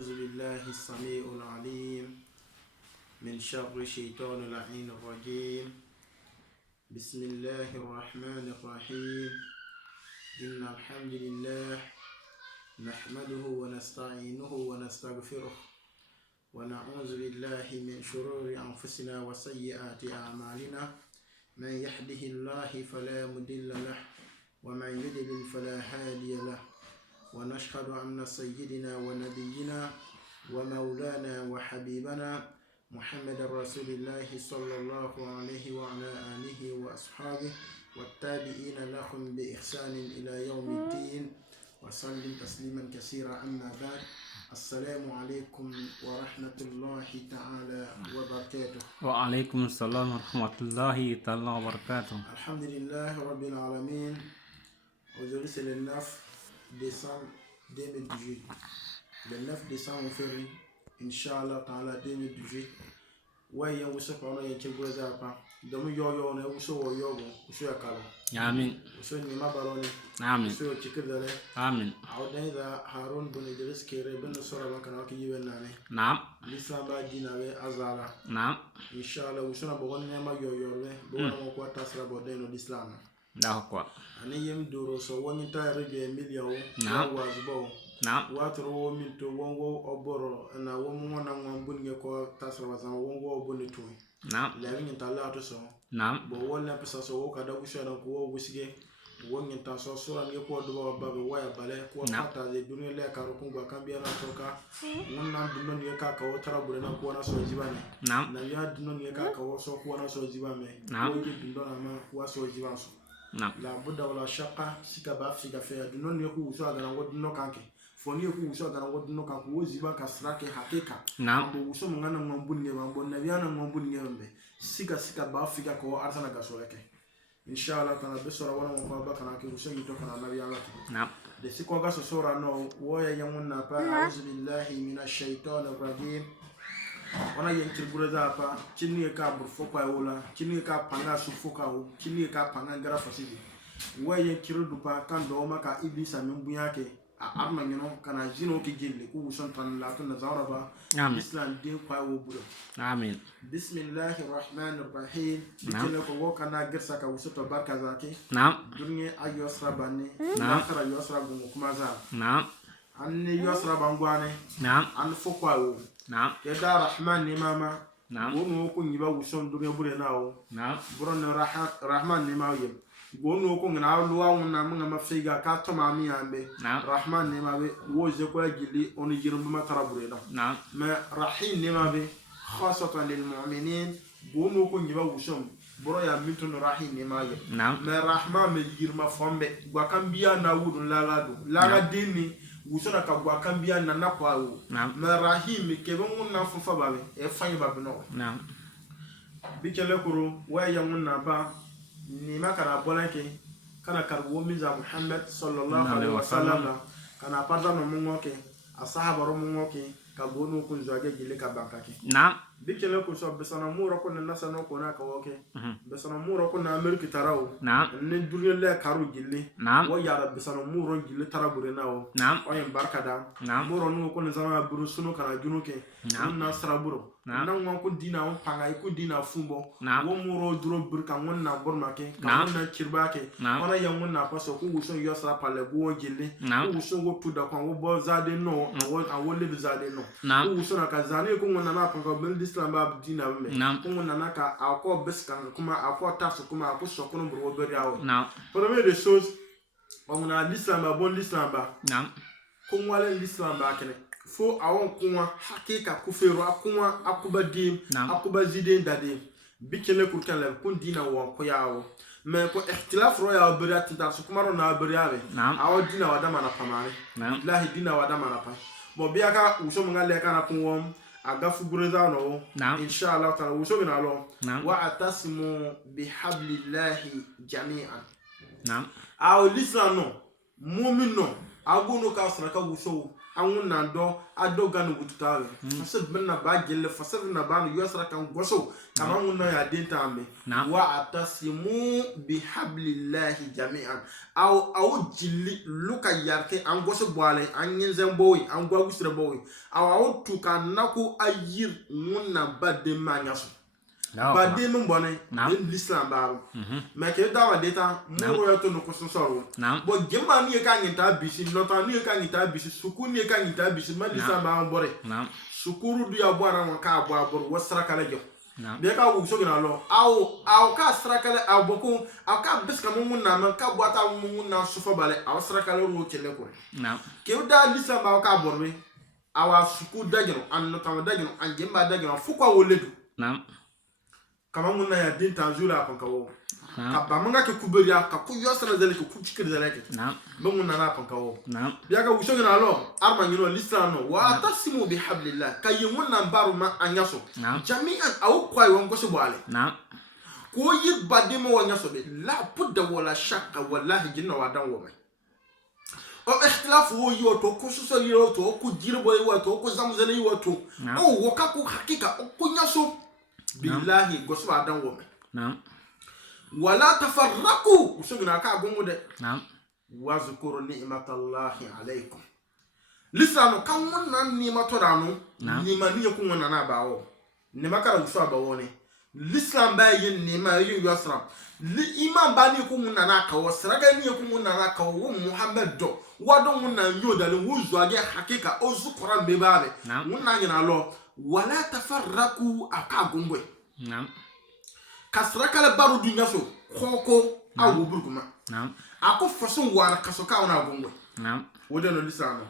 أعوذ بالله السميع العليم من شر الشيطان اللعين الرجيم. بسم الله الرحمن الرحيم. إن الحمد لله نحمده ونستعينه ونستغفره ونعوذ بالله من شرور أنفسنا وسيئات أعمالنا. من يهده الله فلا مضل له ومن يضلل فلا هادي له. ونشهد أن سيدنا ونبينا ومولانا وحبيبنا محمد رسول الله صلى الله عليه وعلى آله وأصحابه والتابعين لهم بإحسان إلى يوم الدين وسلم تسليما كثيرا. أما بعد، السلام عليكم ورحمة الله تعالى وبركاته. وعليكم السلام ورحمة الله تعالى وبركاته. الحمد لله رب العالمين. Aujourd'hui c'est le 9 décembre 2018. Le 9 décembre février, Inch'Allah Ta'ala 2018. Ouais, on se parle de quelque chose à part. Donc, yo, on est où so yo, où so yakalo. Amin. Où so ni ma balone. Amin. Où so chikir dale. Amin. Audai da Harun bin Idris kere bin sura makana ki yiwe nane. Naam. L'Islam ba dina we azara. Naam. Inch'Allah où so na bogon ne ma yo yo le. Bogon mo kwa tasra bodai no l'Islam. D'accord. Ani yem duro so woni ta rege million. Naam. Wazbo. Naam. Watro wo minto wongo oboro na wo mo na ngambun nge ko tasra wazama wongo obuni tu. Naam. La rin ta la to so. Naam. Bo wala pesa so wo kada usha na ko wusige won ta so sura nge ko do ba be waya bale ko pata de dunya le ka ro ko kambia na toka won na dunno nge ka ka wo tara bure na ko na so jibane. Naam. Na ya dunno nge ka ka wo so ko na so jibame. Naam. Ko ke dunno na ma wa so jibanso. Naam. La budda wala shaqa sika ba figa fe dunno nge ko uso aga na wo dunno kanke. Foni ku uso ga na wodno ka ku woziba ka srake hakika. Naam. Bo uso mungana ngambuni nge mambo na biana ngambuni nge sika ba fika ko arsana ga soleke. Inshallah kana besora wana mo ba kana ke uso yito kana nabi Allah. Naam. De siko ga so sora no woya yamunna pa a'udhu billahi minash shaitanir rajim. Wana yentir buraza pa chini ka burfo kwa wala chini ka panga su foka o chini ka panga ngara fasidi. Woya kiru dupa kan do maka iblisa mbuyake. Arma nyino kana jino ki jille ku uson tan la to nazara ba. Amin. Islam de kwa wo budo. Amin. Bismillahir rahmanir rahim. Bikele ko wo kana gersa ka usoto barka zaki. Naam. Dunye ayosra bani. Naam. Nakara yosra gungu kuma za. Naam. Anni yosra bangwane. Naam. An fokwa wo. Naam. Keda rahman ni mama. Naam. Wono ko nyiba uson dunye bure nawo. Naam. Buron rahman ni mawo. Gono ko ngana luwa wona mga mafiga ka to mami ambe. Rahman ne mabe woje ko gili on jirum ma tarabure da. Naam. Ma rahim ne mabe khasatan lil mu'minin. Gono ko nyiba wushum boro ya mitun rahim ne mabe. Naam. Ma rahman me jirma fombe gwa kambiya na wudu lalado. Laga dini wusona ka gwa kambiya na nakwa wu. Ma rahim ke bon na fufa babe e fanyi babe no. Naam. Bikele kuro wa ya munna ba ni makara bolanke kana karbo miza Muhammad sallallahu alaihi wasallam kana parda no mungoke asahaba ro mungoke ka gonu kun zoage gile ka bankake. Naam. Bikele ko so besana muro ko na nasano ko na ka woke besana muro ko na America tarawo. Naam. Ne durye le karu gile. Naam. Wo yara besana muro gile tarabure nawo. Naam. O yen barkada. Naam. Muro no ko na zama buru sunu kana junuke. Naam. Na saraburo. Naam. Na ngwa ko dina on panga ko dina fumbo. Naam. Wo muro duro burka wonna bormake ka Naam. wonna kirbake. Naam. Wana yan wonna paso ko wuso yosra pale go gile. Naam. Ko wuso go tuda kwa wo bo zade no awon le zade no. Naam. Ko wuso na ka zane ko wonna na panga ben Islam ba dina me. Naam. Ko wonna na ka akọ beskan kuma akọ tasu kuma akọ sokono bro beri awo. Naam. Première des choses on a l'Islam ba bon l'Islam ba. Naam. Ko wala l'Islam ba kene. Fo awon kuma hakika kufero akuma akuba dim akuba zidin dade bikele kurkan la kun dina won ko yawo mais ko ikhtilaf ro ya bari tinta su kuma ro na bari yabe awo dina wada mana pamare billahi dina wada mana pa bo biaka uso mo ngale kana kun won agafu bureza no inshallah taala uso bina lo wa atasimu bihablillahi jami'an. Naam. Aw l'islam no mu'min no agono ka saraka uso anwuna do adoga no gututawe fasad benna ba gelle fasad na ba no yosra kan goso kama wonna ya dinta ambe wa atasimu bihablillahi jami'an aw jilli luka yarte an goso boale an yenzen bowi an gwa gusre bowi aw tuka nako ayir wonna badde manyaso badde mun bone den l'islam ba mais ke dawa deta mo yo to no ko soro bo gemma ni ka ngita bisi lota ni ka ngita bisi suku ni ka ngita bisi ma l'islam ba bore sukuru du ya bora won ka bo abor wasra kala jo de ka wu so gina lo aw ka sra kala aboko aw ka biska mun na man ka bota mun na sufa bale aw sra kala ro kele ko ke da l'islam ba ka borbe awa suku dagiro an no tam dagiro an gemba dagiro fukwa woledu kama mun na ya din tanzula kan kawo ka ba mun ga ke kuberia ka ku yosra zele ku cikir zele ke ba mun na kan kawo biya ga wusho gina lo arma ngino l'islam no wa tasimu bihablillah ka yimun nan baru ma anyaso jami'an aw kwai won goso bale ko yi badimo won yaso be la budda wala shakka wallahi jinna wa dan wo mai o ikhtilaf wo yo to ko so yo to ko jirbo yo to ko zamzale yo to o wo ka ku hakika ko nyaso billahi gosba dan wo wala tafarraqu usugna ka gongo de wazkuru ni'matallahi alaykum lisanu kan wannan ni'mato danu ni'ma ni ku wannan na bawo ne makara usu abawo ne l'islam ba yin ni'ma yin yasra li iman ba ni ku wannan na ka wasraga ni ku wannan na ka wo muhammad do wadon wannan yo dalin wuzu age hakika o zukura be babe wannan yana lo wala tafarraqu akagungo kasra kala baru dunya so khoko awu burguma ako fason wara kasoka ona gongo wodano lisano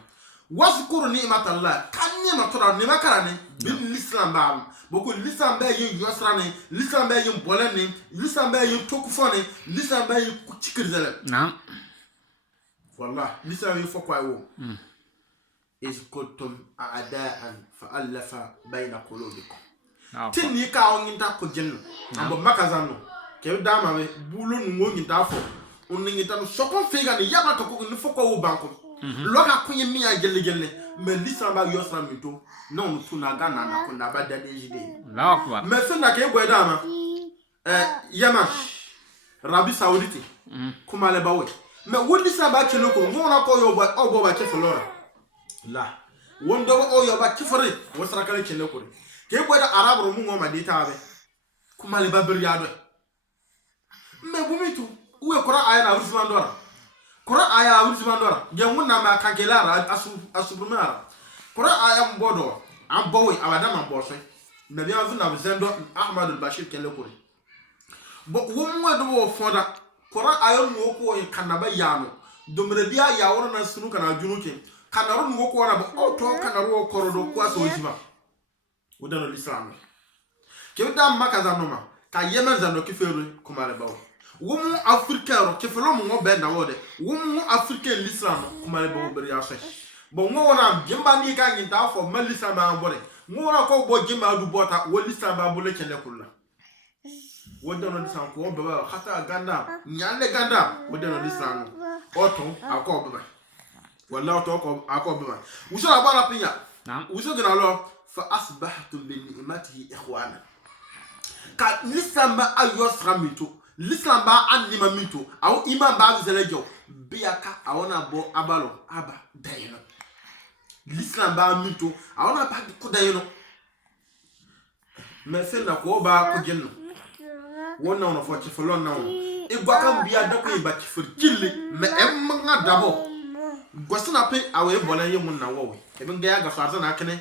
wazkuru ni'matallah kan ni'matura ni makarane bil islam ba boko lislam ba yin yosrane lislam ba yin bolane lislam ba yin tokufone lislam ba yin kuchikirzele wallah lislam yin fokwa wo is kuntum a'da'an fa'alafa bayna qulubikum tinni ka on nginta ko jenno abo makazano ke dama be bulu nu nginta fo on nginta no sokon fega ni yaba to ko ni foko wo banko loka kunye mi ya gelle me lislam ba yosra mito non tuna gana na ko na ba dade jide lakwa me fena ke gwe dama Yaman Rabi Saoudite kuma le bawe me wodi lislam ba kelo ko ngona ko yo ba obo ba ke flora la wondo o yo ba kifore wasra kale kele ko ke boda arab ru mu ma dita be kuma le babir ya do me bumitu uwe kora aya na rusman dora kora aya rusman dora je mun na ma kankelara asubumara kora aya mbodo am bowe awada ma boso na bia vu na zendo ahmad al-bashir kele ko bo wo mu do wo foda kora aya mu ko yin kanaba yano domre bia ya wona na sunu kana junuke kanaru ngo ko wana bo to kanaru ko do kwa so jiba wodano l'islam ke wada makaza noma ka yemen zando kiferu kuma le bawo wumu africain ro kefelo mo be na wode wumu africain l'islam kuma le bawo beri aso bo ngo wana jimba ni ka nginta fo malisa ma bore ngo wana ko bo jimba du bota wo l'islam ba bole kele kulla wodano l'islam ko baba khata ganda nyale ganda wodano l'islam oto akoba والله توكم عقوبه وصل بقى بينيا وصلنا له فاصبحتم بنعمته اخوانا كان لسان با ايوسرا ميتو لسان با انيما ميتو او ايمان با زلجو بياكا اونا بو abalo aba dayno لسان با ميتو اونا با ko dayno mais c'est na ko ba ko jenno wonna ona fo ci folon na igwa kam biya da ko ba ci fur kille mais em nga dabo gosna pe awe bola yemun na wowe eben ga ya ga farza na kene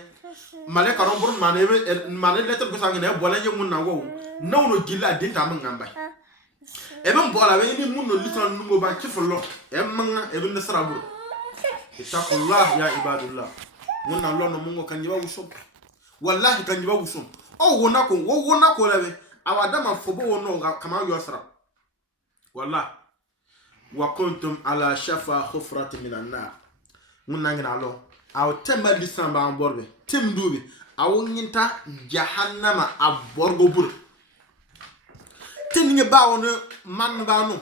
male karon burun mane letter gosa ngene bola yemun na wowe nawno gilla dinta man ngamba eben bola we ni munno litan nugo ba kifolo emma eben na saraburu ittaqullah ya ibadullah munna lono mungo kanjiba wusum wallahi kanjiba wusum o wona ko lawe awada man fobo wono kama yosra wallahi wa kuntum ala shafa khufrat min an-nar munna ngina lo aw temba disamba an borbe temdubi aw nginta jahannama aborgo bur tinge bawono man banu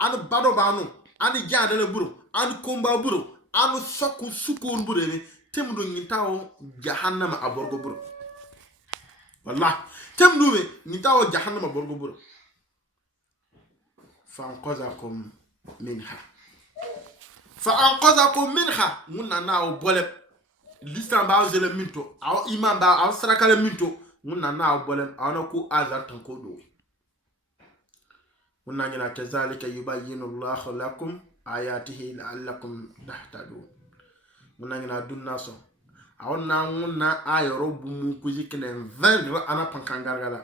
an bado banu an jaadale buru an komba buru an sokku sukur burebe temdo ngitawo jahannama aborgo bur wallahi temdo me ngitawo jahannama aborgo bur فأنقذكم منها منا ناو بولب لسان باو زele minto aw iman ba aw sarakale minto muna naaw bolem aw nako azar tan ko do muna ngina kazalika yubayyinu Allahu lakum ayatihi la'allakum tahtadun muna ngina dunna so aw na muna ayoro bu mu ko jikene 20 wa ana pankangargala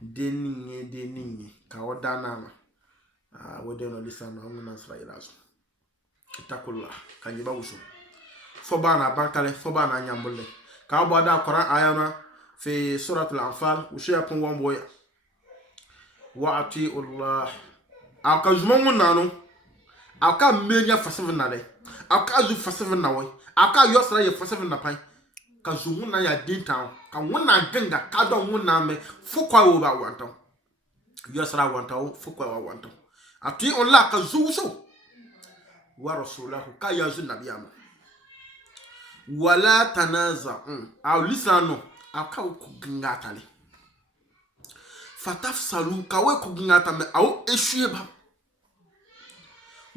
deninge ka wadana ma ودينا لسان عمنا إسرائيل اتقوا الله كان يبا وسو فبانا بانكالي فبانا نيامبولي كابو دا قران ايانا في سوره الانفال وشي يكون وان بوي واطيعوا الله اكا زمون نانو اكا مينيا فسفنا دي اكا زو فسفنا وي اكا يوسرا يفسفنا باي ka zumuna ya dintan ka wona ganga ka do wona me fukwa wo ba wantan yosra wantan fukwa wa wantan ati on la ka zuwuso wa rasulahu ka yazu nabiyama wala tanaza'un aw lisano aka ku gingatale fatafsalu ka we ku gingata me aw eshieba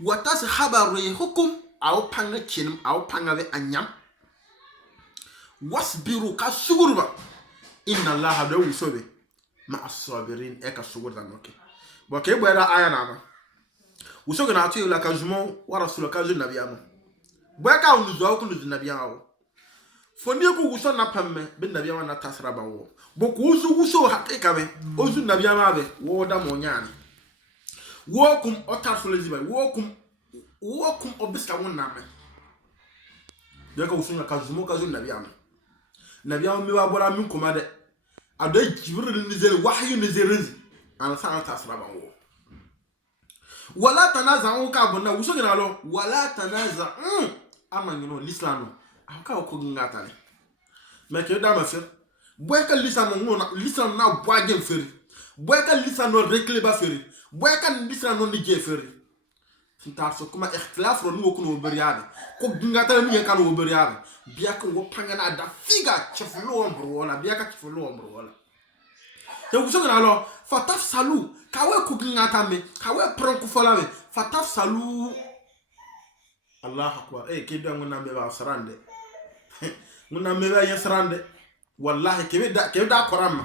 watas habaru hukum aw panga chinim aw panga be anyam wasbiru ka sugurba inna allaha da wusobe ma as-sabirin e ka sugurda noke bo ke bwera aya na usoga na atu la kajumo wa rasul ka jun nabiyama bwa ka unu zo ku nu nabiyama foni ku wuso na pamme bin nabiyama na tasra ba wo bo ku wuso hakika be ozu nabiyama be wo da mo nyane wo kum otarful zibai wo kum obiska wonna me de ka wuso na kajumo ka jun nabiyama nabiyama mi wa bora min kuma de ado jibril ni zel wahyu ni zelzi ana sa tasra ba wo wala tanaza'u ka bonna wuso gina lo wala tanaza'u amangino l'islam aka ko ngata le me ke da ma fer boy ka l'islam na boagen feri boy ka l'islam no rekle ba feri boy ka l'islam no ni je feri sinta so kuma ikhtilaf ro no ko no beriade ko ngata ni kan wo beriade biya ko wo pangana da figa cheflo ombro wala biya ka cheflo ombro wala te wuso gina lo fatafsalu kawe kugingata me kawe pronku fola me fatafsalu Allah akbar kido nguna me ba sarande nguna me ba yasrande wallahi ke da korama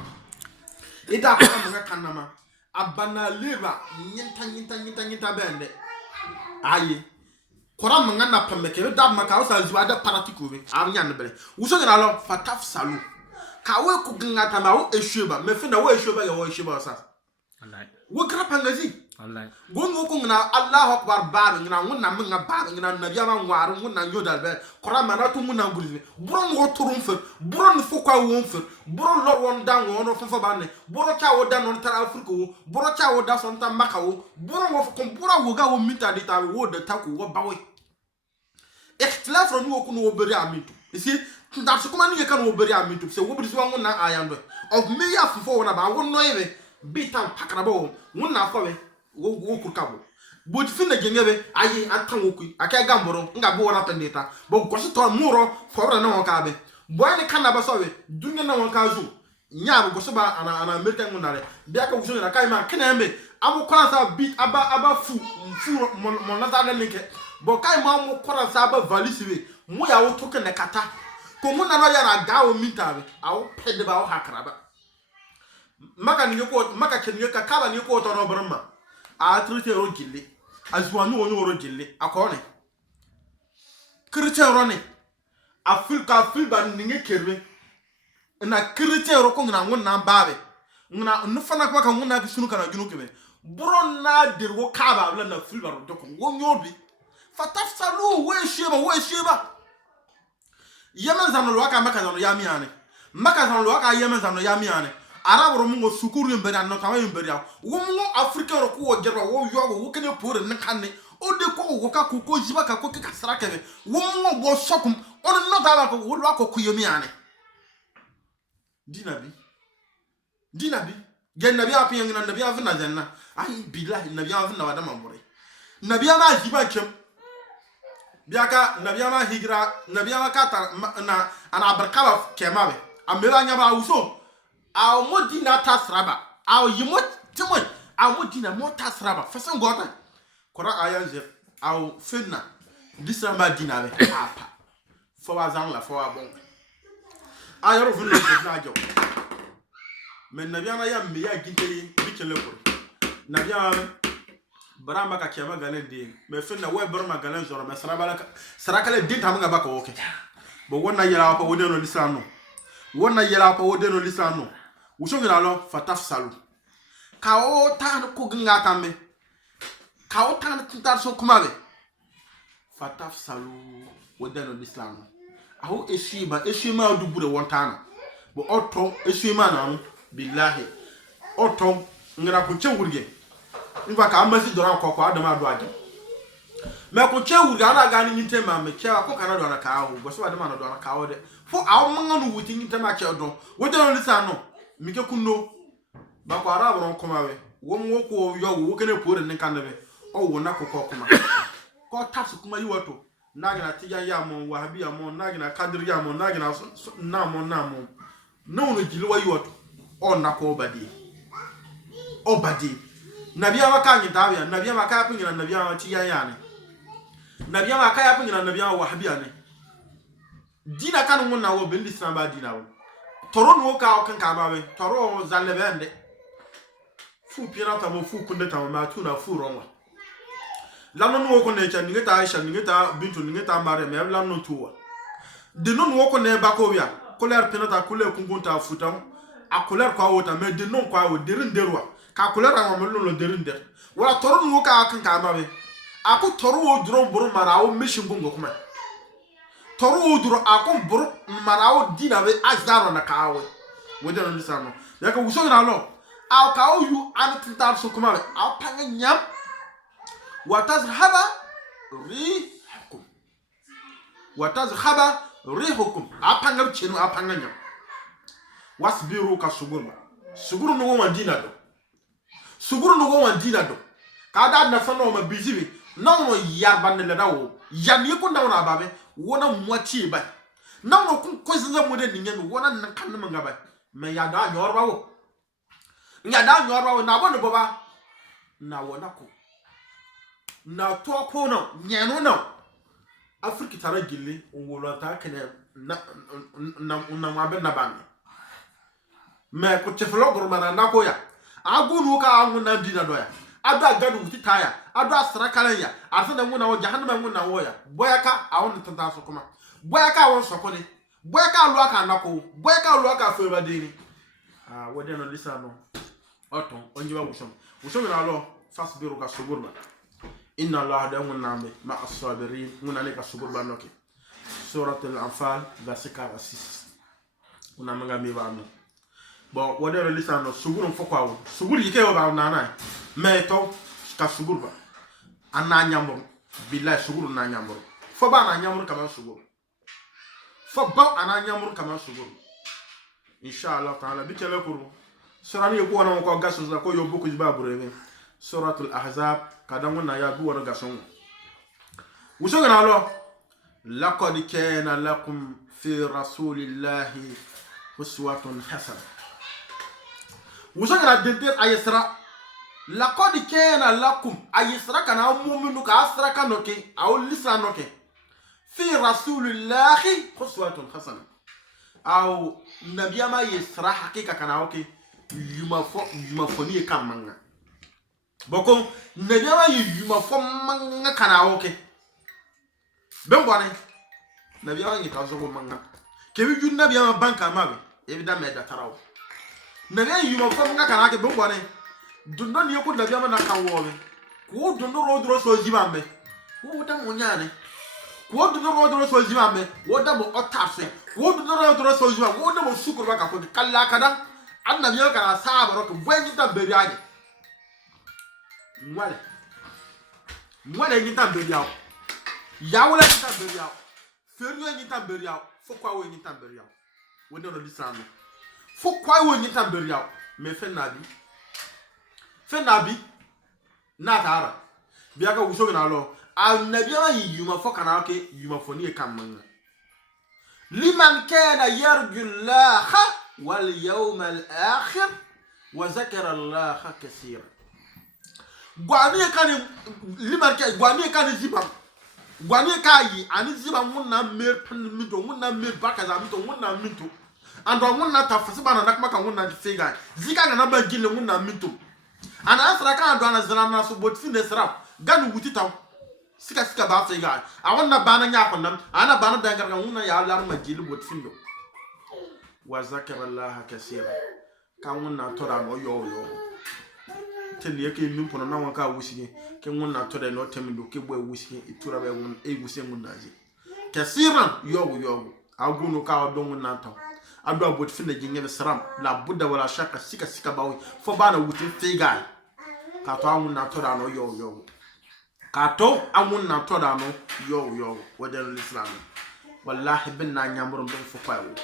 ida korama ngakanama abana leba nyinta bende aye korama ngana pamme ke da maka o sa ziwa da paratiko be anya ne bele wuso gina lo fatafsalu kawe kugingata ma o esheba me fina wo esheba ya wo esheba sa Allah wo krapangazi Allah gongo ko ngina Allah akbar baaba ngina wonna minga baaba ngina nabiya ma ngwaru wonna nyodal be korama na to munna ngurize buron wo turun fe buron fo kwa won fe buron lor won dan won fo banne buro cha wo dan on tara afrika wo buro cha wo da son ta maka wo buron wo ko buro wo ga wo mita di ta wo de ta ko wo bawe ikhtilaf ro wo ko no beri amintu isi ndar so kuma ni kan wo beri amintu se wo bri so wonna ayando of me ya fo wona ba won noyebe bitan pakrabo wonna fawe wo kurkabo bo tifina jengebe ayi atan wokui aka gamboro nga bo wona pendeta bo goso to muro fobra na won ka be bo ani kana ba sowe dunya na won ka zu nya bo goso ba ana america ngunare bia ka wuso na kai ma kena mbe amu kora sa bit aba fu mon na ta lenke bo kai ma mu kora sa ba valise be mu ya wo toke na kata ko mu na no ya na gawo mitabe awo pede ba wo hakraba maka kenye ka kala ni ko to no brama a trite ro gille azwanu wonu ro gille akone krite ro ne afil ba ninge kerbe na krite ro ko ngna wonna baabe ngna nfana ko ka ngna ka sunu kana ginu kebe bron na dir wo kaba bla na fil ba ro doko wo nyobi fatafsalu we sheba yemen zanu lo aka maka zanu yamiane maka zanu lo aka yemen zanu yamiane arabro mungo sukuru mbere no tawa mbere ya wo mungo afrika ro ko gerwa wo yogo wo kene pore nkanne o de ko wo ka ko jiba ka ko ka sarakebe wo mungo bo sokum on no daba ko wo lo ko kuyomi ane dinabi gen nabi api yang nabi afna janna ai billahi nabi afna wada mambore nabi ama jiba chem biaka nabiyama higra nabiyama kata na ana barkaba kemabe amela nyaba uso aw modina tasraba aw yimo timo aw modina mo tasraba fasan gota kora ayan je aw fenna disamba dinabe apa fo wazan la fo wabon ayoro vunu na jo men nabiyama ya me ya ginteli bikele ko nabiyama barama ka kema galen din me fenna we barama galen zoro me sarakale din tamanga baka woke bo wonna yela pa wodeno lisano wonna yela pa wodeno lisano usongira lo fataf salu ka o tan ko ginga tambe ka o tan tintar so kumabe fataf salu wodeno lisano aho eshiba du bure wontana bo otto eshiba na billahi otto ngira ko chewurge infa ka amasi dora ko adama do ade me ko chewurge ana ga ni nyinte ma me chewa ko kana do na ka ho bo so adama na do na ka ho de fo aw manga no wuti nyinte ma che do wodeno lisano mike kunno ba ko ara boron komawe wo ko yo wo kene pore nin kanbe o wo na ko kuma ko taps kuma yiwato nagina tijan ya mon wahabi ya mon nagina kadir ya mon nagina na mon no no jilwa yiwato o na ko obadi nabiya maka nyi dawiya nabiya maka pingina nabiya ma tijan ya ne nabiya maka ya pingina nabiya wahabi ya ne dina kan mun na wo bendi samba dina wo toro no ka kan ka bawe toro zalebende fu pira ta mo fu kunde ta ma tu na fu ronwa lano no ko ne cha ngeta Aisha ngeta bintu ngeta mare me lano tuwa de no ko ne ba ko bia couleur penata couleur kungunta futam a couleur kwa wota me de non kwa wo derin derwa ka couleur a mo lo derin der wala toro no ka kan ka bawe aku toro wo duro buru mara wo mishin gungo kuma toro wo duro akon buru mara wo dina be azaro na kawe wodeno lisano yaka wuso na lo aw ka o yu an tintar so kuma aw panga nyam watazhaba rihukum apanga chenu apanga nyam wasbiru ka suguru no wandina do ka da na fano ma bizibi no yarba ne le dawo yami ko ndaw na babe wona mwati ba no ko zinza mo de nyame wona nan kan ma ngaba me ya da nyorba wo na bono boba na wona ko na to ko no nyeno no afrika tara gille wolo ta kene na mabe na ban me ko cheflo goro mana na ko ya agunu ka angu na dina do ya ada gadu titaya ada asra kalanya arsa da nguna wo jahannama nguna wo ya boyaka awon tanta so kuma boyaka won sokoni boyaka lu aka nako boyaka lu aka fe badini wode no lisano oton onjiwa wushom na lo fasbiru ka suburba inna allaha da nguna me ma as-sabirin nguna ne ka suburba noki suratul anfal verset 46 una manga mi ba no bon wode no lisano suguru fokwa wo suguru yike wo ba na mais to ka suguru ana nyambor billahi suguru na nyambor fo ba na nyambor kama suguru fo ba ana nyambor kama suguru inshallah taala bi tele kuru surani ko wona ko gaso ko yo boku jiba burebe suratul ahzab kadangu na ya bi wona gaso wuso gana lo laqad kana lakum fi rasulillahi uswatun hasana wuso gana dente ayesra laqad kana lakum ayesra kana mu'minu ka asra kanoke aw lisanoke fi rasulillahi uswatun hasana aw nabiyama yesra hakika kana oke yuma fo ni kamanga boko nabiyama yuma fo manga kana oke bengwane nabiyama ni ka zogo manga kebi ju nabiyama banka mabe ebida meda tarawo nabiyama yuma fo manga kana oke bengwane dundo ni ko nabiyama na kawobe ko dundo rodro so jibambe ko ta munyane ko dundo rodro so jibambe wo da mo otase wo dundo rodro so jibambe wo da mo sukuru baka ko kala kada annabi yo kana sahaba ro ko wenji tamberi aje mwale nyi tamberi awo yawula nyi tamberi awo feryo nyi tamberi awo fokwa wo nyi tamberi awo wonde no lisano fokwa wo nyi tamberi awo me fe nabi na tara biaka wuso na lo annabi ma yuma fo kana ke yuma fo ni kamanga liman kana yarju Allah wal yawmal akhir wa zakara Allah kaseera gwani kan liman ke gwani kan ziba gwani kai ani ziba munna mer mito munna mer bakaza mito munna mito ando munna tafasi bana nakma kan munna figa zika na ba gile munna mito ana asra kan ando ana zana na so botfi ne srap ganu wuti taw sika ba figa awonna bana nya ko nam ana bana dangar kan munna ya lar ma gile botfi ndo wa zakara Allah kaseera kan munna to da no yo tele yake min pono na wanka wusige ke munna to da no temindo ke boy wusige itura be mun e wusige munna ji kaseeran yogo agunu ka odon munna taw ado abot finna jinge sram la budda wala shaka sika bawi fo bana wuti figa ka to munna to da no yo ka to amunna to da no yo wajen islam wallahi binna nyamurum do fo kwawo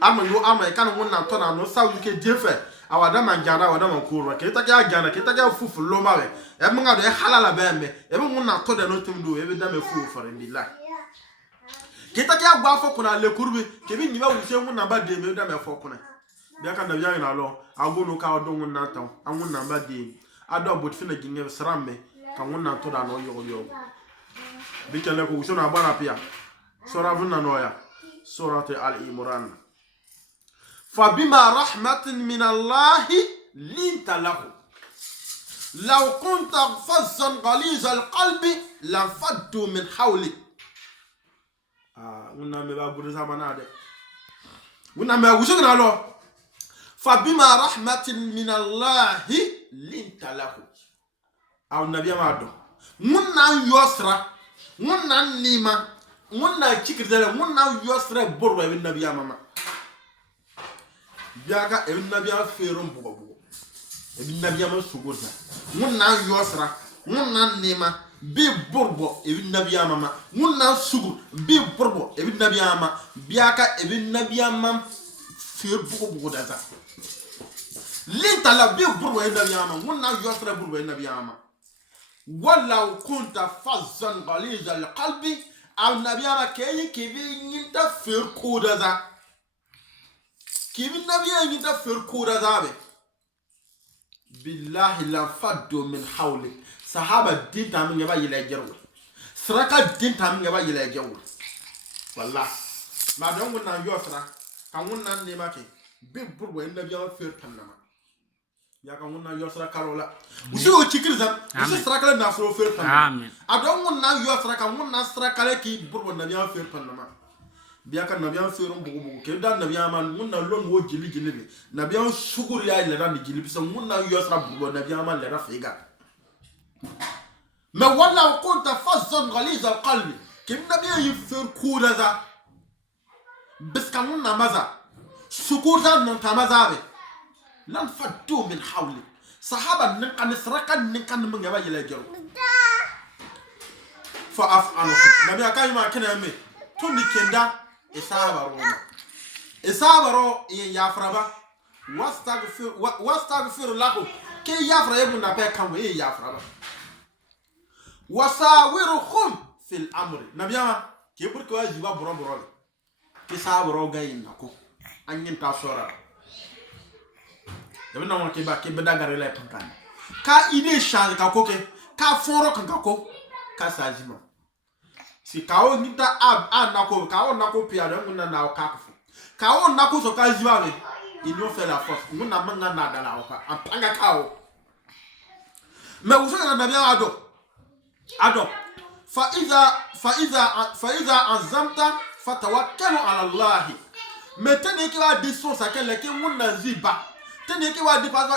amma kan munna to da no sawu ke jefe awada manjana awada mankuru ke taka jana ke taka fufu lo mawe e munga do e halala bembe e munna to da no tumdu e be dame fu farindila ke taka gba fo kuna le kurbi ke bi nyiba wuse munna ba de me dame fo kuna bia kan da bia na lo agunu ka odo munna taw amunna ba de ado bot fina jinge sramme kan munna to da no yo bi kele ko usona bana pia sura bunna noya surati al-imran فبما رحمة من الله لنت له لو كنت فظا غليظ القلب لانفضوا من حولك قلنا ما بقول زمان هذا قلنا ما وصلنا له فبما رحمة من الله لنت له أو النبي ما أدو منا يسرا منا نيما منا تكذب منا يسرا بروا بالنبي ماما biaka ibn nabiya ferum bugo ibn nabiya ma sugoza munna yosra munna nema bi burbo ibn nabiya mama munna sugu bi burbo ibn nabiya ma biaka ibn nabiya ma fer bugo daza lintala bi burbo ibn nabiya ma munna yosra burbo ibn nabiya ma walaw kunta fazzan ghaliz alqalbi aw nabiya ma kay kibi nyinta fer ko daza كيف النبي ينتا فركورا ذابه بالله لا فدوا من حولك صحابة الدين تامين يبا يلاجروا سرقة الدين تامين يبا يلاجروا والله ما دون قلنا يوسرا كان قلنا نماكي بيبروا النبي فرقنا يا كان قلنا يوسرا كارولا وشو تشكر زم وشو سرقة الناصر فرقنا آمين أدون قلنا يوسرا كان قلنا سرقة كي بروا النبي فرقنا biaka nabiyan ferum bugu ke da nabiyan man munna lon wo jili bi nabiyan shugur ya le ran jili bi so munna yosra bugu nabiyan man le rafiga ma wala kunta fazzan ghaliz alqalbi kim nabiyan yifir kuda za bis kan munna maza shukur za non ta maza be lan faddu min hawli sahaba nin kan sarakan nin kan mun yaba yele gero fa af'alu nabiya kai ma kana me tundi kenda isabaro yafraba wastaghfir lahu ke yafra yebu na pe kan we yafraba wasawiruhum fil amri nabiyama ke burko wajiba boro ke sabaro gayin nako anyin ta sora yabi na ke ba ke bedagare le pankan ka ide change ka koke ka foro kan ko ka sajima si kawo nita nako kawo nako pia de nguna na okafu kawo nako so ka jibabe inyo fait la force nguna manga na dala oka apanga kawo me usoka na nabia ado fa iza azamta fatawakkalu ala Allah metene ki wa diso sakele ki nguna ziba tene ki wa dipa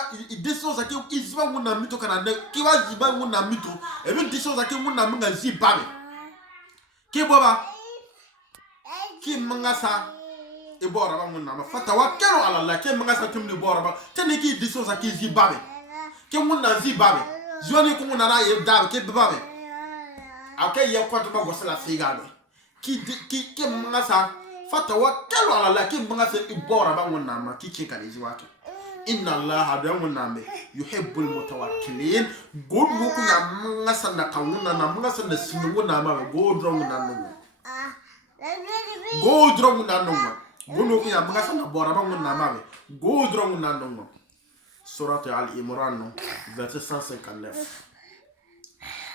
diso sakele izba nguna mito kana ki wa ziba nguna mito e bi diso sakele nguna manga ziba ki boba ki mangasa e bora ba munna ma fatawakkalu ala Allah ki mangasa tumni bora ba tane ki diso za ki zibabe ki munna zibabe joni ko munna ra e dabe ki babe akay ya kwatu ba gosala figabe ki mangasa fatawakkalu ala Allah ki mangasa e bora ba munna ma ki kale ziwake inna Allah adamu name yuhibbul mutawakkilin god wo ku ya ngasa na kawuna na ngasa na sinu na ma god ro na no god ro na no god wo ku ya ngasa na bora ba na ma god ro na no Surat Al-Imran verset 159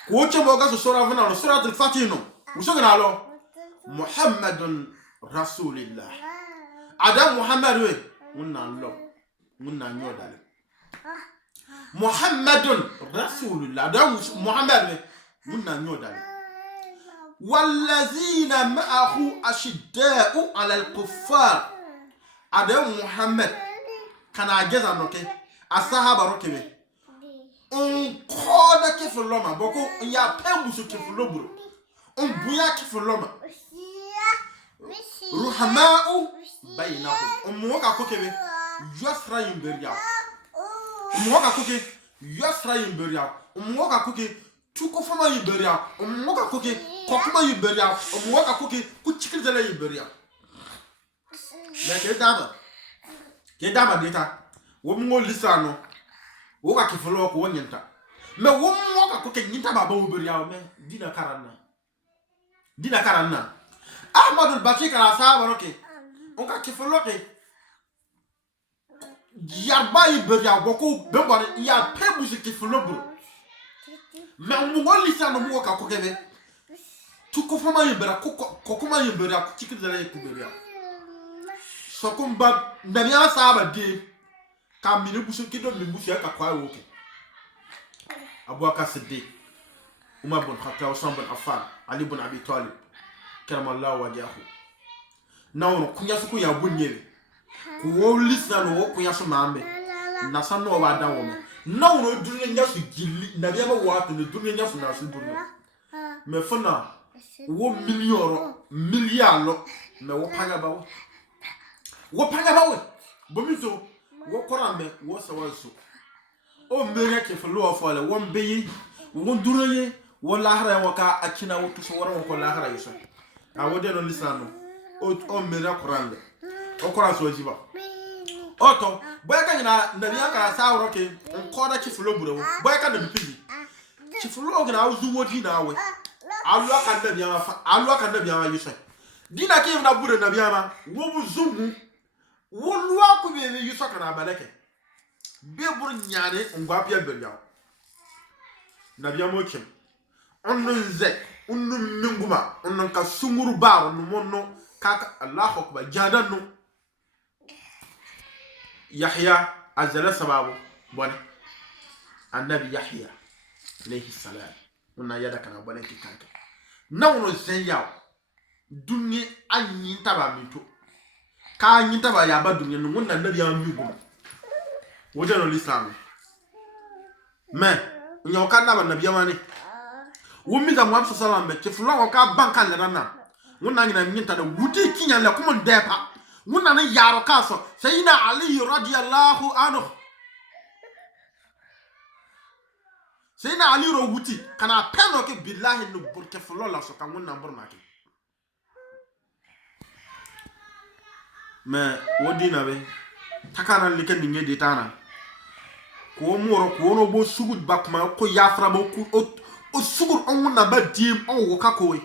ko che boga so sura vana surat al-Fatih no usogana lo Muhammadun Rasulillah Adam Muhammad we munna lo munna nyodale Muhammadun Rasulullah Adam Muhammad we munna nyodale wallazina ma'ahu ashidda'u 'ala al-kuffar Adam Muhammad kana geza noke asahaba rokebe on koda ke foloma boko ya pembu so ke folobro on buya ke foloma ruhamau bainahum on moka kokebe yasra yimberia on moka koke yasra yimberia on moka koke tuko fama yimberia on moka koke kokuma yimberia on moka koke ku chikirjala yimberia mais ke dama deta wo mo lisano wo ka kifolo ko wonyenta me wo mo ka ko ke nyita baba wo beria me dina karanna Ahmadul Bashir kala sahaba roke on ka kifolo ke yarba yi beria boko be bari ya pebu se kifolo bro me mo lisano mo ka ko kebe tu ko fama yi bera ko kuma yi beria ko cikizala yi beria so kumba ndabia sahaba de ka mini busu kido mi busu ka kwa woke Abubakar Siddiq Umar bin Khattab Usman bin Affan Ali bin Abi Talib karamallahu wajahu nawno kunya su kunya bunyele ku wo lisa no wo kunya su mambe na sanno wa dawo me nawno dunne nya su gilli na biya ba wa to dunne nya su na su dunne me fona wo milliard me wo panga ba wo bomito wo korambe wo sawaso o mere ke flo afale won beyi won duroye wo lahara wo ka akina wo to so woro ko lahara yiso a wo de no lisano o mere korambe o kora so jiba oto boy ka nyina na biya ka sawro ke on koda ki flo buro boy ka na bipili ki flo ga na uzu wodi na we alu aka na biya yiso dina ke na buro na biya ma wo buzumu wonwa ku be yiso kana baleke be bur nyaane ngwa pia beria na biya mo kim onno nze onno minguma onno ka sunguru baro no monno kaka Allah akbar jadan no Yahya azala sababu bon annabi Yahya alayhi salam unna yada kana baleke kaka nawno zenya dunni anyi taba mito ka nyita ba ya ba dunya no wonna nabi ya migu woje no lislam me nyo ka na ba nabi ya mani wo mi ga muhammad sallallahu alaihi wasallam ke fulo ka banka le na wonna nyina nyita da wuti kinya le kuma depa wonna na yaro ka so sayyidina ali radiyallahu anhu sayyidina ali ro wuti kana peno ke billahi no burke fulo la so kan wonna bur maki me wodina be takana like ninge detana ko moro ko no bo sugud bakma ko yafra bo ku o sugur on na ba dim on wo kakoi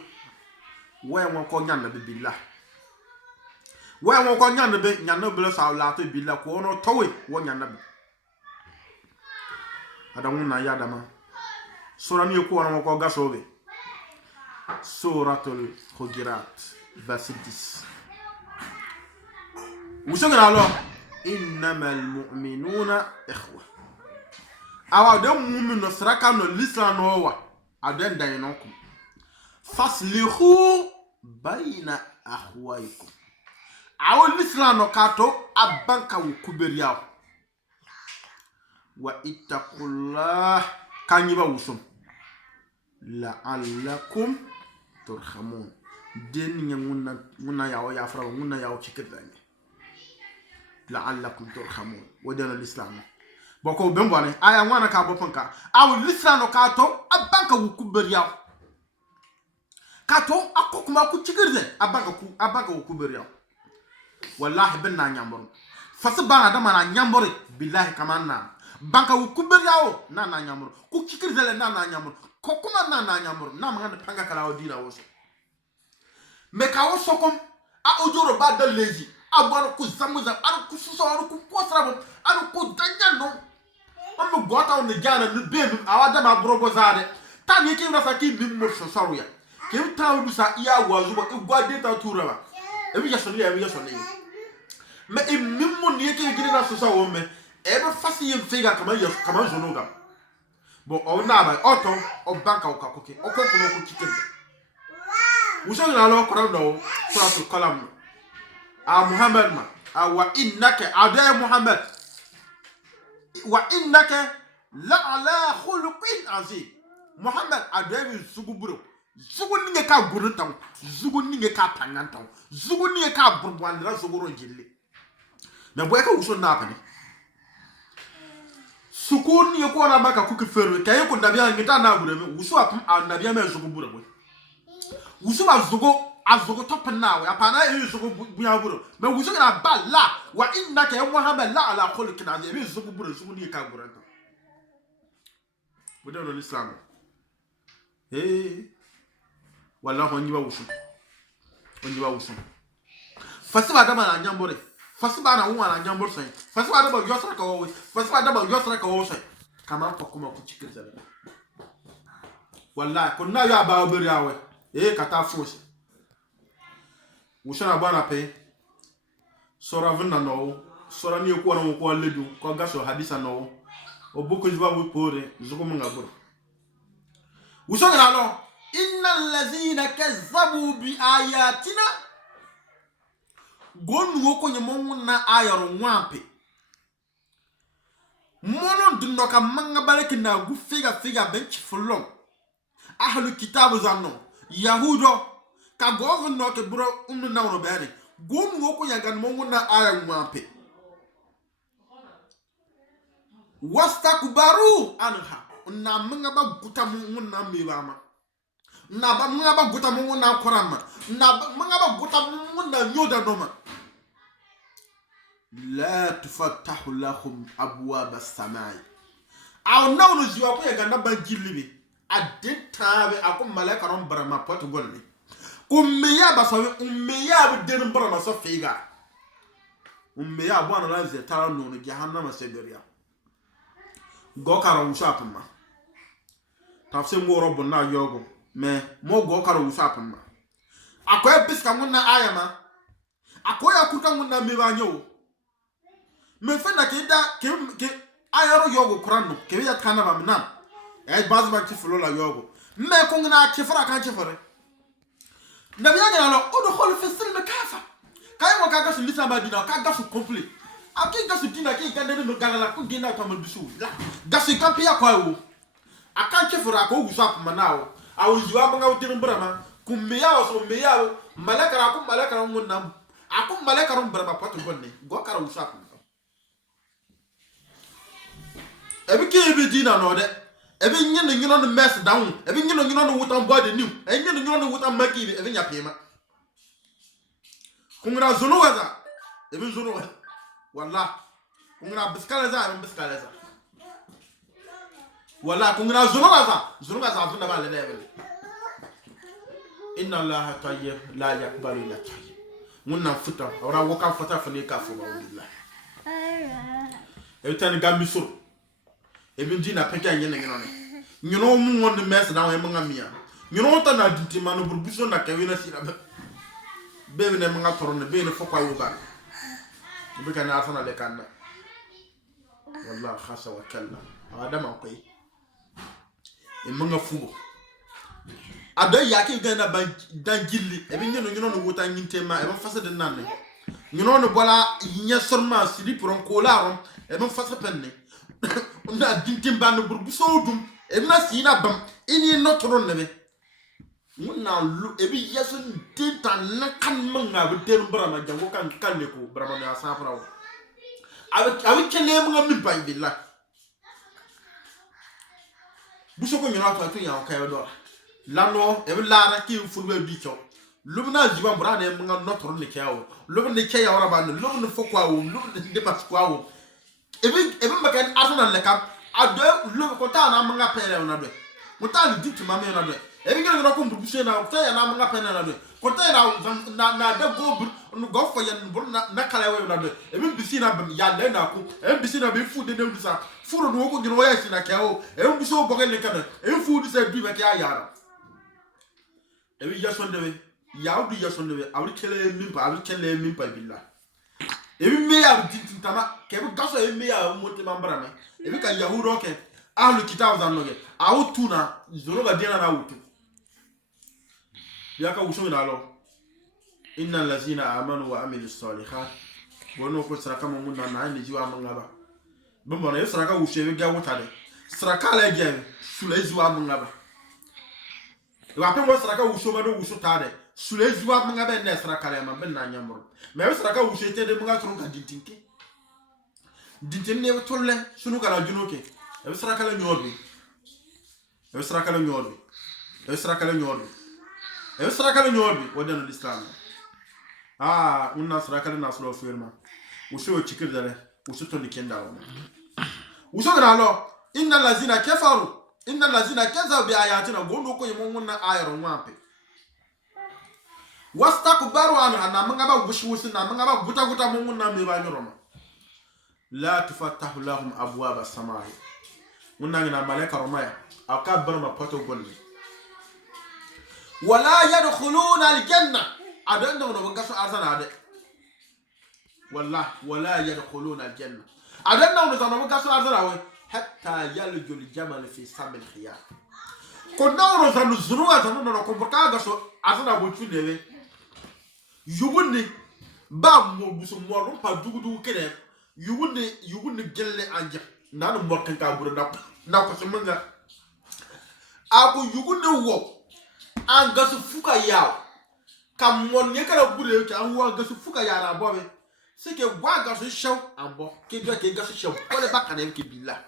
we won ko nyanna be billah we won ko nyanna be nyanna be sa la to billah ko no towe wo nyanna be adamu na yadama sura ni ko won ko gasobe suratul hujurat verset 10 وشكرا له إنما المؤمنون إخوة أو أدم مؤمن نصرك أنه الإسلام هو أدم دينكم فاصلحوا بين أخويكم أو الإسلام نكاتو أبانك وكبرياو واتقوا الله كان يبا وسم لعلكم ترحمون دين يمونا ياو يافرا ومونا ياو تشكر لعلكم ترحمون ودين الإسلام بوكو بمباني آية وانا كابوبانكا أو الإسلام كاتو أبانكا وكبرياو كاتو أكوك ما كو تشكرزن أبانكا وكبرياو والله بنا نعمرون fasa bana da mana nyambore billahi kamanna banka wu kubiryawo na nyambore ku kikirzele na nyambore ko kuma na nyambore na manga panga kala odina woso me ka wo sokom a ojoro ba da leji agwaro ku zamuza ar ku suso ar ku posrabo ar ku danya no on gota on jana no bem awada ma brobo zade tan yake rasa ki mimmo so saruya ke taw du sa iya wazu ba igwade ta turaba ebi ya soni me mimmo ni yake gidi na so sawo me ebe fasi yem fega kama zonoga bo o na ba oto o banka o kakoke o ko ko kitende uso na lo ko do suratul qalam a Muhammad ma wa innaka ada Muhammad wa innaka la ala khuluqin azim Muhammad adawi zuguburo zugu ninge ka guruntan zugu ninge ka tangantan zugu ninge ka burbandra zuguro jille na boy ka uso na pa ni sukun ye ko na maka kuki ferwe kay ko ndabia ngita na gure me uso apum ndabia me zuguburo boy uso ba zugo top na we apana e zugo buya buro me uso na balla wa innaka Muhammad la ala khuluqin azim e zuguburo zugu ninge ka guruntan bodo no islam wallahi on yiba wusu fasiba da mana nyambore fasiba na wona nyambore sai fasiba da ba yosra ka wo fasiba da ba yosra ka wo sai kama ko kuma ku cikin zabe wallahi kun na ya ba bari awe kata fusi wushana bana pe sora vina no sora ni ko na ko ledu ko gaso hadisa no obuko jiba bu pore zuko munga bro usogala no innal ladhina kazzabu bi ayatina gonu woko nyemo na ayaro nwampe mono dunno ka manga baleki na gu figa bench fulon ahlu kitabu zanno yahudo ka govno ke bro na wono bari gonu woko yagan mo na ayaro nwampe wastakbaru anha na manga ba guta mun na mebama na ba manga ba guta mun na korama na manga ba guta mun na nyoda noma la tufattahu lahum abwab as-samai aw nawnu jiwa ko ga na ba jillibi adetabe akum malaka ron barama potu golni ummiya ba sawi ummiya bu den barama so figa ummiya bu ana la zeta no jahannama seberiya gokara usapma tafse ngoro bonna yogo me mo gokara usapma akoya biska nguna ayama akoya kuka nguna mebanyo me fena ke ayaro yogo kurano ke ya kana ba minam bazba kifulola yogo me ko nguna kifara kan kifare nabi ya ngalo odo khol fi silm kafa kay mo kaga su lisamba dina kaga su complete aki gasu dina ki gande no galala ko dina tamal bisu la gasu kampia kwa wo akanche fura ko usap manao awu jiwa banga utirin brama kumbiya so mbiya malakara ngonna akum malakara brama patu gonne go kara usap ebi ke ebi dina no de ebi nyino no mess down ebi nyino no wutan body new ebi nyino no wutan maki ebi nya pema kungra zulu waza ebi zulu waza wallah kungra biskaleza wallah kungra zunugaza funda ba level inna allaha tayyib la yaqbalu illa tayyib munna futa ora woka futa fani ka fu ba billah etan gambi sur ebi dina peka nyino mu won mes na we manga miya nyino ta na dinti manu burbuso na kawina sira be ne manga torone be ne fokwa yuba bika na afana le kanna wallahi khasa wa kalla adama koy manga fugo ado yake gana ba dangilli ebi nyino no wuta nyintema e ba fasa de nanne nyino no bola nya sorma sidi pour kola e ba fasa penne onda dintimba no burbuso dum e na sina bam ini no toron nebe munna lu ebi yasun tinta na kan manga bu den brama jango kan ne ko brama na safra awi kele mga mi bay billah bu soko nyina to ya o kayo do lano ebi lara ki furbe bi cho lubna jiba brane mga notro ni kyawo lubni kya wara ban lubni fokwa wo lubni de maskwa wo even makan Arsenal le kam ado lub ko ta na mga pere na do mo ta ni ditu ma me na do even ngel ko mbubuche na ta ya na mga pere na do ko ta na da go no go for yan bur na kala we na do even bisi na bam ya le na ko even bisi na be fu de de sa furo no ko gino ya sina kyawo even biso bo le kana even fu de sa bi be kya yara even ya son de Yaudi Yasonde, I will kill him, I will kill him by Villa. Every may have did Tama, Kevin Gasso, a may have Montemambrana. If you can Yahoo Rocket, I'll look it out and look it. I would tuna, Zoroga dinner out. Yaka Usunalo. Inna Lazina Amanu Amil Soliha. Bono Sarakamuna 9 is you among other. Bombone Saraka Ushe Gawatade. Strakala again, Sulezu among other. The weapon was Saraka Usumado Usutade. Sulezwa mga ben nesra kale ma ben na nyamro me wesra ka wushete de mga tron ka dintinke ne tolle sunu kala junoke e wesra kala nyorbi e wesra kala nyorbi e wesra kala nyorbi e wesra kala nyorbi wadana l'islam unna sra kala naslo firma usho chikir dale usho to nikenda wa usho gralo innal lazina kafaru bi ayatina gondo ko yimonga ayaro ngwape wastakbaru anha na mangaba bushusi na mangaba guta mungun na meba nyoroma la tufattahu lahum abwaba as-samaa'i munna ngina malaika romaya akabbar ma pato golli wala yadkhuluna al-janna adanda no gaso arzana ade wallahi wala yadkhuluna al-janna adanda no zama gaso arzana we hatta yaljul jamal fi sabil khiyar ko nawro zanu zuruwa zanu no ko burka gaso arzana bo tunewe yugunni ba mo busu mo pa dugudu kene yugunni gelle anja nanu morkan ka buru na ko sumunga abu yugunni wo an gasu fuka yaw kam mon ye kala buru ka an wa gasu fuka yara bobe sike wa gasu shaw ambo ke gasu shaw ko le bakane ke billah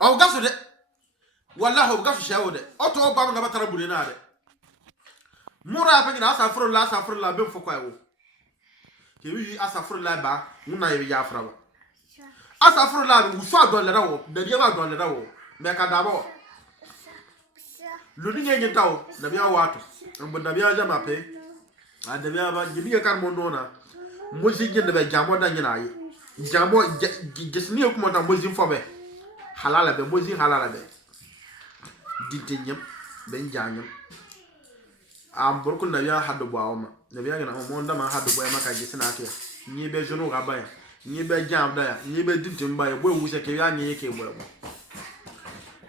aw gasu de wallahi gasu shaw de oto ba nga batara buru na de Mura pengina asafurla be fokwa wo. Ke wi asafurla ba, una ye ya fraba. Asafurla bi uso adon lera wo, de biya ba adon lera wo. Me ka dabo. Lu ni ngi taw, de biya watu. Mbo de biya jama pe. A de biya ba gibi ka mo nona. Mozi ngi de be jamo da nyina yi. Jamo gisni ko mo ta mozi fobe. Halala be mozi halala be. Ditenyem ben janyem. Borku na ya hadu bwaoma na biya gina mo ndama hadu bwa maka gisina ake nyi be jono ga baya nyi be jam da ya nyi be dintin baya bo wuse ke ya nyi ke bwa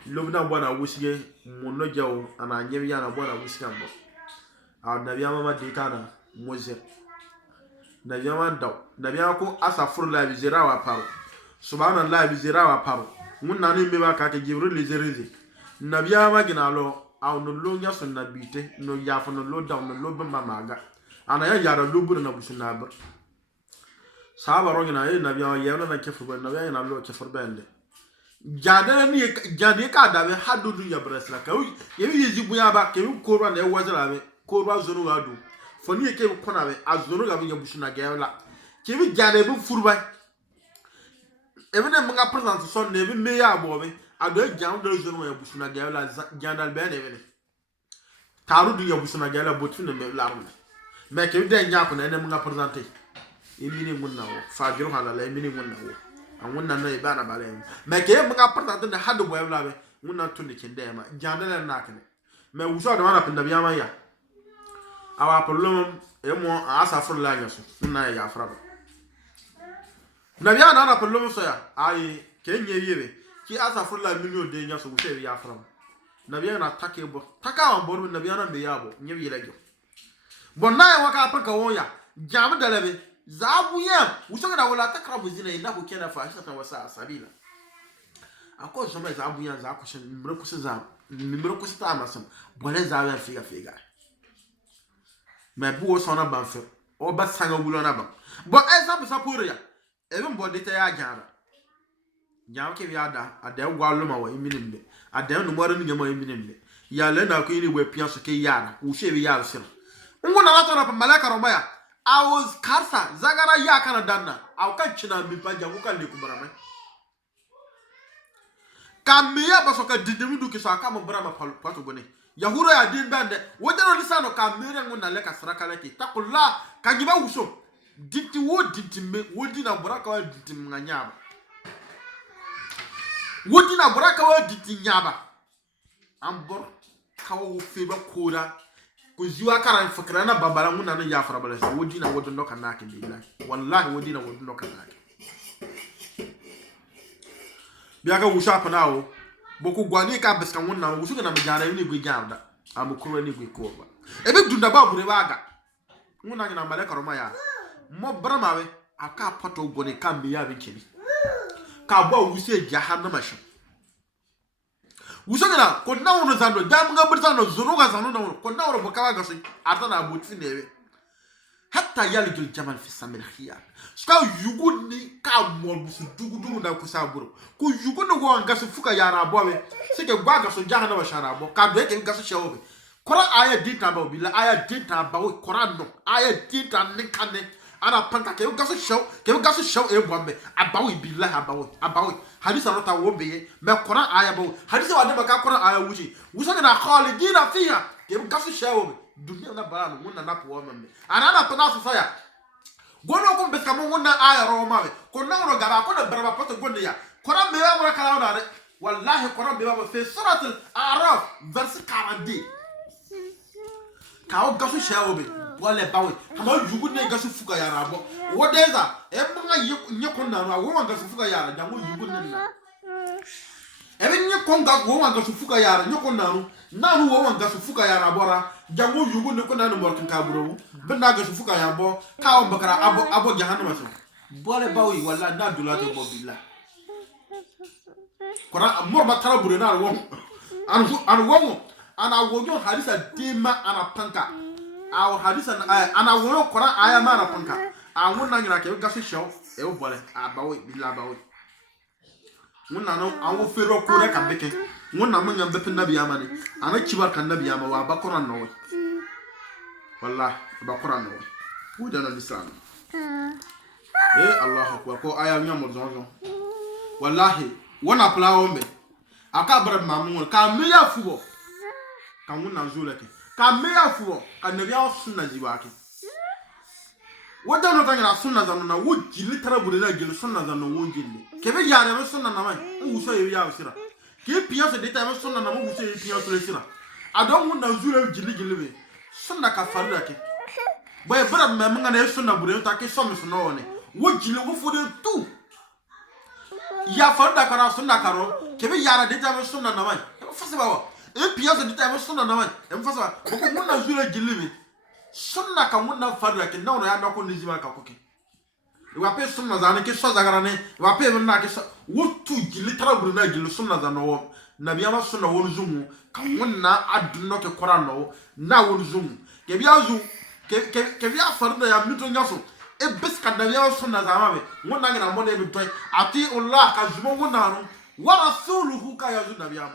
lobna bwana wusige munno jaw ana nyi ya na bwana wusige mbo na biya mama ditana moze na biya man daw na biya ko asafur la bi zira wa paro subhanallah bi zira wa paro munna ni me ba ka ke jibril li zerizi na biya ma gina lo aw no lo nya sunna bite no ya fa no lo daw no lo bamba maga ana ya yara lo buru na busuna bar sahaba ro gina e nabi ya na kefu ba nabi ya na lo kefu bende jade ka da be hadu dunya bresla ka ye bi yibu ya ba ke ko ro na e wazira be ko ro zonu ga du fo ni ke ko na be azonu ga be busuna ga la ke bi jade bu furba e bi ne mga present so ne bi me ya bo be ado jam do zonu ya busuna ga la jandal be ne be taru du ya busuna ga la botu ne me la ru me ke de nya ko ne mga present e mi ni munna wo fajiru halala e mi ni munna wo an wannan ne ba na bale me ke mga present ne hadu bo la be munna tun de kinde ma jandal na kane me wuso da wana pinda biya ma ya awa problem e mo asafur la nyaso munna ya afra ba nabiya na problem so ya ai ke nye yebe ki asafur la million de nyaso wuso ya afra nabiya na take bo taka on boru nabiya na be yabo nye yele jo bon na wa ka apaka wonya jam dalabe zabu ya wuso ga wala takrabu zina innahu kana fahishatan wa sa'a sabila ako so me zabu ya za ko shin miro kusa ta masam bole za ya figa me bu so na ban fe o ba sanga bulo na ban bo example sapuru ya even bo de ta ya jara jam ke bi ada gwalu ma wa iminimbe ada no moro ni nyama iminimbe ya le na ko ini we pianso ke yana u she be yara sir ngona la tona pa malaka romaya awos karsa zagara ya kana danna aw kan china mi pa jangu kan le kubarama kamiya basoka didimudu ke saka mo brama pato bone yahuro ya din bande wodero lisano kamere ngona le kasraka leke takulla kagiba uso diti wo diti me wodi na buraka wa diti nganyaba wodi na buraka wa diti nyaba ambor kawo feba kura ko jiwa karan fakra na babala ngona no ya fara bala wodi na wodi no kanake billahi wallahi wodi na wodi no kanake biaga wusha panao boku gwani ka beska wonna wusu na mejara ni gwe janda amukuru ni gwe koba ebe dunda ba bure baga ngona ngina maleka roma ya mo bramawe aka pato gone kambe ya binkini ka bo wuse jahannama shi wusu ngina ko na wono zando jam nga burtano zunuga zanu na wono ko na wono bokawa gaso atana butfi newe hatta yalijul jamal fi samil khiyar ska yuguni ka mol busu dugu na kusaburo ko yuguni go ngasu fuka yara bobe sike gwa gaso jahana wa shara bo ka be ke gaso shawobe kora aya dinta ba bila aya dinta ba o kora no aya dinta nikane ana panka ke gaso shaw e bombe abawi billahi abawi hadisa rota wobe me kora aya ba hadisa wa de ka kora aya wusa na khalidina fiha ke gaso shawobe dunia na bala no na po mambe ana pana so saya gono ko beska mo na aya ro mawe ko na ro gaba ko na baraba poto gonde ya kora me wa kala na re wallahi kora be wa fi suratul a'raf verse 40 ka o gasu shawo be wala bawe kama yugu ne gasu fuka ya rabo wodeza e manga nye ko na ro wo gasu fuka ya ra jango yugu ne na ebe nye ko wo gasu fuka ya ra nye ko na ro nanu wo gasu fuka ya ra bora jango yugu ne ko nanu morkin kaburo benda gasu fuka ya bo ka o bakara abo jahannama so bole bawi wala na dulate bo billah kora morba tara bure na wo an wo ana wojo hadisa dema ana panka aw hadisa ana wo kora aya ma ana panka awon na nyira ke gasu show e o bole abawi billah bawi munna no awo fero ko re ka beke munna mun yam bepe nabi amane ana kibar kan nabi ama wa bakora no wallahi bakora no wuda na lisan allah akbar ko aya nyamo zonzo wallahi wona plawo me aka bar mamun ka me ya fubo kan munna zulake ka me ya fubo kan nabi ya sunna jibake wada no tanya sunna zanu na wujili tarabure na gelu sunna zanu wujili kebe yare me sunna na mai uso ye ya usira ke piyanso de ta me sunna na mo uso ye piyanso le sira adon mun na zure gili be sunna ka faru ke boy bra me mun na sunna bure ta ke so me sunna woni wujili wo fode tu ya faru da kana sunna karo kebe yare de ta me sunna na mai fasa ba e piyanso de ta me sunna na mai e fasa ba ko mun na zure gili be sunna ka munna farla ke nawno ya ndako nizima ka koke wape sunna zane ke so zagarane wape munna ke so wotu gili taraburu na gili sunna zano nabiya ma sunna won zumu ka munna adunno ke korano na won zumu ke biya zu ke biya farda ya mito nyaso e bes ka nabiya sunna zama be munna ngina mo ne bi toy ati allah ka zumu munna no wa rasuluhu ka ya zu nabiya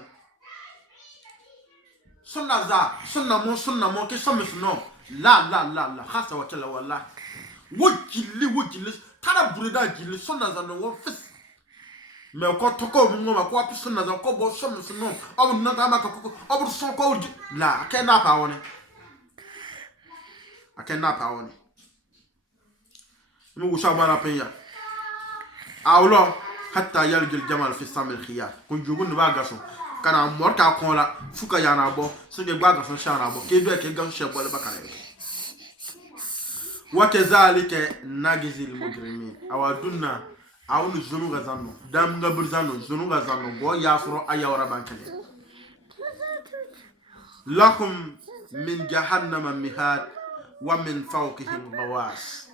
mo sunna mo ke so misno la khasa wa tala wala wujili tara burida jili sunna za no won fis me ko toko mu ma ko api sunna za ko bo so mi sunno obu na ta ma ko obu so ko la akena pa woni mu wusha mara penya awlo hatta yaljul jamal fi samil khiyar ko jugun ba gaso kana morta ko la fuka yana bo so de gbaga so shara bo ke do ke gaso shebo le bakare wakazalika nagizil mujrimin awadunna awun zunu gazanno dam ngabur zanno zunu gazanno go yafro ayawra bankale lakum min jahannama mihad wa min fawqihim ghawash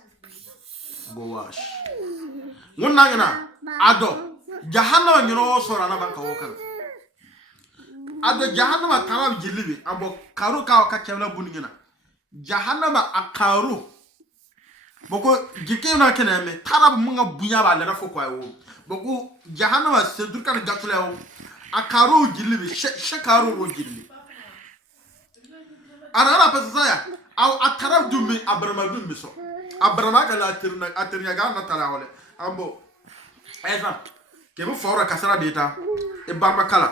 wonna ngana ado jahannama nyino sora na banka wokan ado jahannama tarab jillibi abo karu ka kewla buningina jahannama akaru boko jikena keneme tarab munga bunya ba lera fo kwayo boko jahannama sedur kan gatule o akaru jillibi shekaru ro jilli ana pesa saya au atara dumi abrama dumi so abrama kala atirnya ga na tala wala ambo esa ke bu fora kasara deta e barba kala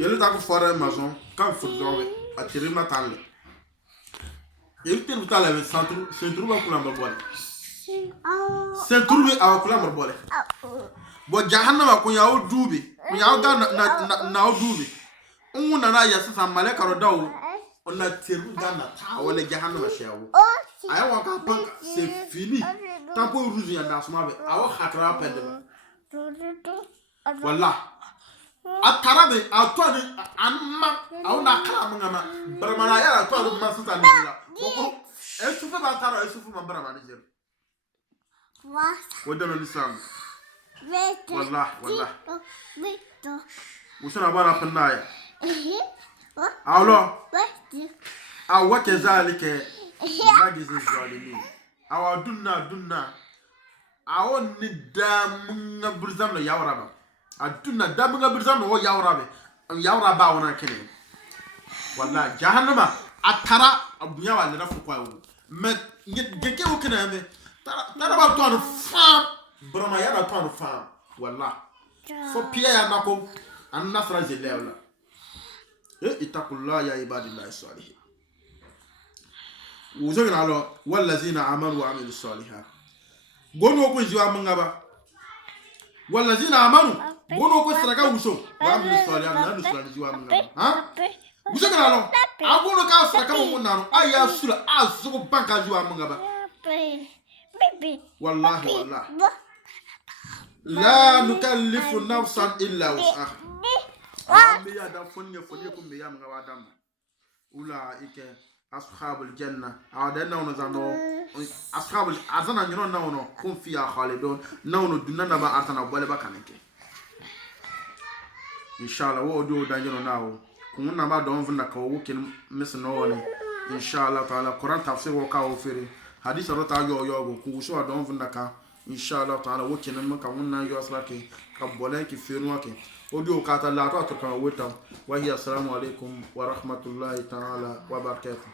yele ta ko fora maison kan fu dowe atirima talle yele ter butala be centre ba kula mbole centre be aw kula mbole bo jahannama ko yawo dubi ko yawo ga na dubi unna na yasa samale karo dawo onna teru ga na ta wala jahannama shawo ay wa ka panka c'est fini tant pour rouge ya dasma be aw khatra pende walla atarabe atwani amma aw na kala ngama baramana ya atwani masuta ni la boko esufu ba tara esufu ma baramana jere ودنا لسان والله وشنا بارا فنايا أولو أو وكذلك نجزي الظالمين أو دنا أو ندام برزام لا يورابا أدنا دام برزام هو يورابا ونا كني والله جهنم أترى أبويا ولا نفقوا ما يجيك وكنا هم ترى ما توان فام برما يا توان فام والله فبيا يا ناكو النصر زليولا اتقوا الله يا عباد الله الصالحين وزغنا على والذين امنوا وعملوا الصالحات غونو كو جوا منغبا والذين امنوا غونو كو سرغا وشو وعملوا الصالحات نانو سرغا جوا منغبا ها وزغنا على اغونو كا سرغا منانو ايا سولا ازغو بانكا جوا منغبا والله لا نكلف نفسا الا وسعها أمي هذا فني فنيكم بيا من غوادم أولئك أصحاب الجنة أعدنا ونزانو أصحاب أزنا نيرون ناونو كم فيها خالدون ناونو دنا نبا أرتنا بالبا كانك إن شاء الله ودو دانجنو ناو كنا ما دون فينا كوكين مسنوني إن شاء الله تعالى القرآن تفسير وكاو فيري حديث رتا يو كوشوا دون فينا كا إن شاء الله تعالى وكين ما كونا يو أصلاكي كبولك فيرواكي وديو كاتا لا تاتركا ويتا وهي السلام عليكم ورحمة الله تعالى وبركاته.